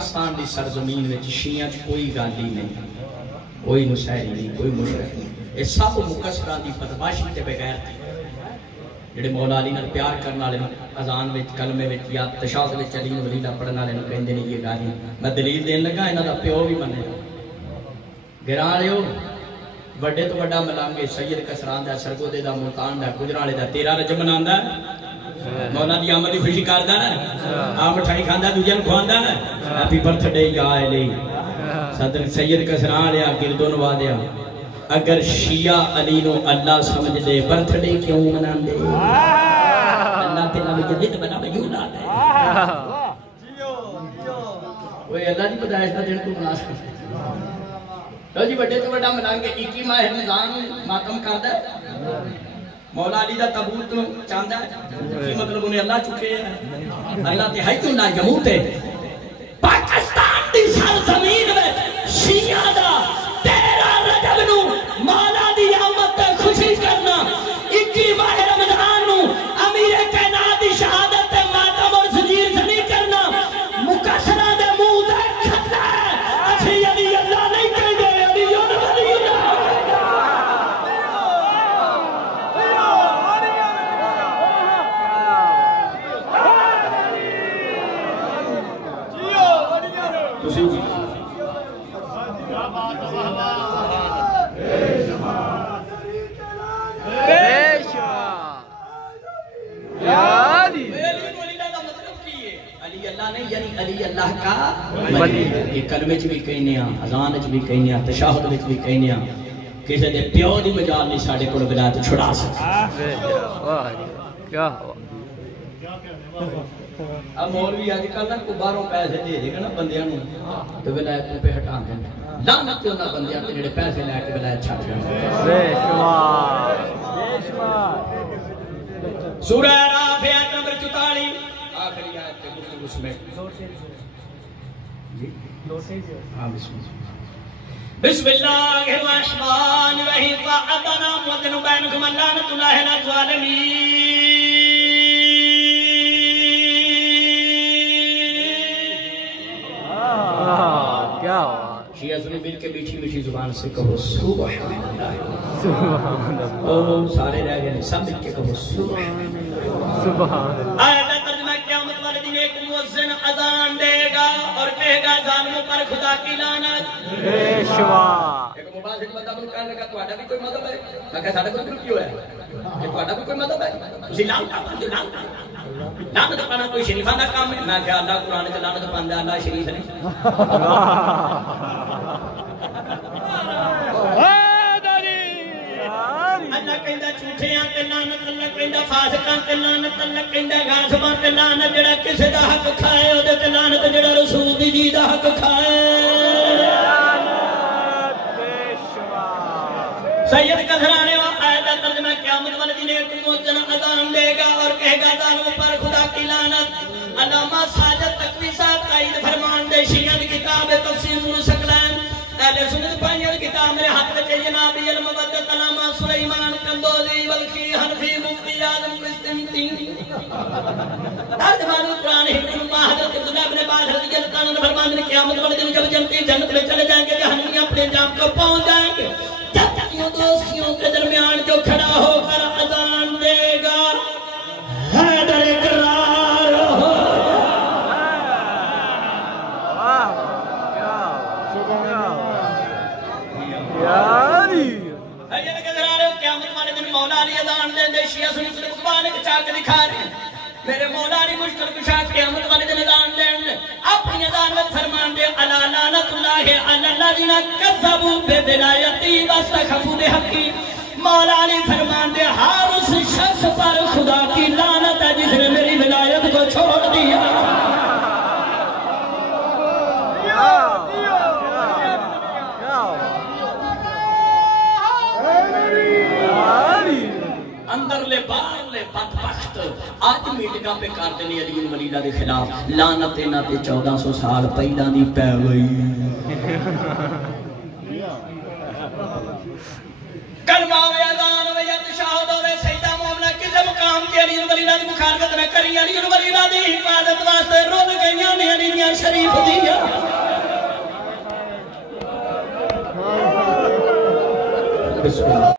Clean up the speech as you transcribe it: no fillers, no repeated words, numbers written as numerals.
پاکستان دی سرزمین وچ شیعہ چ کوئی گالی نہیں، کوئی نصیری نہیں، کوئی مشرک نہیں، یہ سب مکسران دی بدماشی تے بغیر تھی جڑے مولا علی نال پیار کرنے والے اذان وچ کلمے وچ یا تشہد وچ علی ولی دا پڑھن والے کہندے نے یہ گالی میں دلیل دین لگا انہاں دا پیو بھی منے گراں لیو وڈے تو وڈا ملانگے سید کسران دا سرگودے دا ملتان دا گجرالے دا 13 رجب مناندا مولا دی آمد دی خوشی کردا آ مٹھائی کھاندا دوجے نوں کھواندا ہیپی برتھ ڈے یا علی صدر سید کسران لیا گردوں نوادیا اگر شیعہ علی نو اللہ سمجھ دے برتھ ڈے کیوں مناندے اللہ تے نبی جدید بنا بیو لا دے اوے اللہ دی پیدائش دا دن تو مناسب لو جی بڑے تو بڑا ملانگے 21 ماہ رمضان ماتم کردا ہے مولا علی دا تابوت چاندا ہے کی مطلب انہیں اللہ چکے ہیں اللہ تے ہے کیوں نہ جموں تے پاکستان دی سرزمین میں شیعہ دا 13 رجب نو مولا دی آمد تے خوشی کرنا 21 ماہ رمضان نو امیر کائنات دی شہادت تے ماتم اور زنجیر زنی کرنا مکسرہ دے منہ تے کھٹا ہے اچھی علی اللہ نہیں کہندے علی یون ولی تسی جی علی اللہ کا ولی یہ کلمے چ بھی کہنے ہاں اذان چ بھی کہنے ہاں تشہد وچ بھی کہنے ہاں کسی دے پیو دی مجال نہیں ساڈے کول ولایت چھڑا سکتا کیا اب مولوی اج کل نہ کو باہروں پیسے دے دے گا نا بندیاں نوں تو ولایت پہ ہٹا دیں لعنت تے انہاں بندیاں تے جڑے پیسے لے کے ولایت چھڈ جان بے شمار سورہ رافعات نمبر 44 آخری آیت تے گفتگو سمیت جی بسم اللہ الرحمن الرحیم فأبنا وَدْنُ بَيْنُكُمْ اللَّعْنَةُ اللَّهِ عَلَى الظَّالِمِينَ کیا شیعہ سنی مل کے میٹھی میٹھی زبان سے کہو سبحان اللہ او سارے رہ گئے سب مل کے کہو سبحان اللہ آیت ترجمہ قیامت والے دن ایک مؤذن اذان دے گا اور کہے گا ظالموں پر خدا کی لعنت بے شمار ایک مباحث بندہ بن کہنے لگا تہاڈا بھی کوئی مذہب ہے میں کہا ساڈا کوئی گروپ کیوں ہے کہ تہاڈا بھی کوئی مذہب ہے تسی لعنت پانا کوئی شریفہ دا کام ہے میں کہا اللہ قرآن تے لعنت پاندا اللہ شریف نہیں اللہ کہندا جھوٹیاں تے لعنت اللہ کہندا فاسقاں تے لعنت اللہ کہندا غاصباں تے لعنت جڑا کسے دا حق کھائے او دے تے لعنت جڑا رسول دی جی دا حق کھائے لعنت بے شمار سید کسرانے آیت دا ترجمہ قیامت والے دن ایک مؤذن اذان دے گا اور کہے گا ظالموں پر خدا کی لعنت علامہ ساجد تقوی صاحب قائد فرمان دے شیعہ کی کتاب تفسیر نور ثقلین اہل سنت پائیوں کتاب میرے ہاتھ میں جناب علم مبدت علامہ سلیمان کندوزی بلخی حنفی مفتی اعظم قسطنطین ترجمان قرآن حکم ما حضرت عبداللہ ابن عباس رضی اللہ عنہ فرمان دے قیامت والے دن جب جنتی جنت میں چلے جائیں گے جہنمی اپنے انجام کو پہنچ جائیں گے جتیوں دوستیوں کے درمیان جو کھڑا ہو کر اذان دے گا حیدر اقرار ہو شیعہ سنی سے قربان کے چاک دکھا رہے ہیں میرے مولا علی مشکل کشا قیامت والے دن اذان دیں اپنی اذان میں فرمان دے الا لعنت اللہ علی الذین کذبوا بولایتی واستخفوا بحقی مولا علی فرمان دے ہر اس شخص پر خدا کی لعنت ہے جس نے میری ولایت کو چھوڑ دیا اندر لے باہر لے بدبخت آج میٹنگاں پہ کر دینی علی ولیلہ دے خلاف لعنت انہاں تے 1400 سال پہلاں دی پے گئی کلمہ ہوئے اذان ہوئے یا تشہد ہوئے سجدہ معاملہ کسے مقام کے علی ولیلہ دی مخالفت نہ کری علی ولیلہ دی حفاظت واسطے رول گئیاں نے علی دیاں شریف دیا بسم اللہ